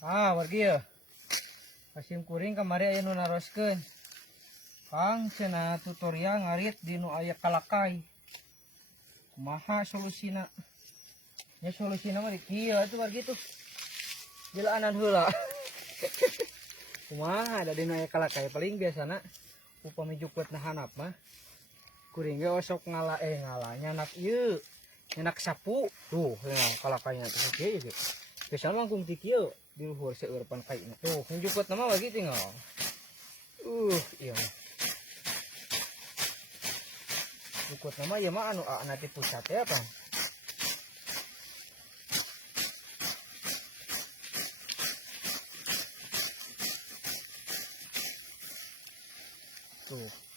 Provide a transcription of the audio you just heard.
Wargi ya. Pasim kuring kamari aya nu naroskeun. Kang cenah tutorial ngarit di nu aya kalakai. Kumaha solusina? Nya solusina mah di kieu atuh wargi tuh. Jilaanan heula. Kumaha ada di nu aya kalakai paling biasana upami jukutna hanap mah kuring ge osok ngalah nyanak ieu. Nyanak sapu. Tuh, kalakainya tuh kieu ge. Biasana langkung ti kieu. Di luhur seueur pan kaina. Tuh, njuput nama lagi tinggal. Iya. Jukut nama ya mah anu nanti pusat ya apa? Tuh.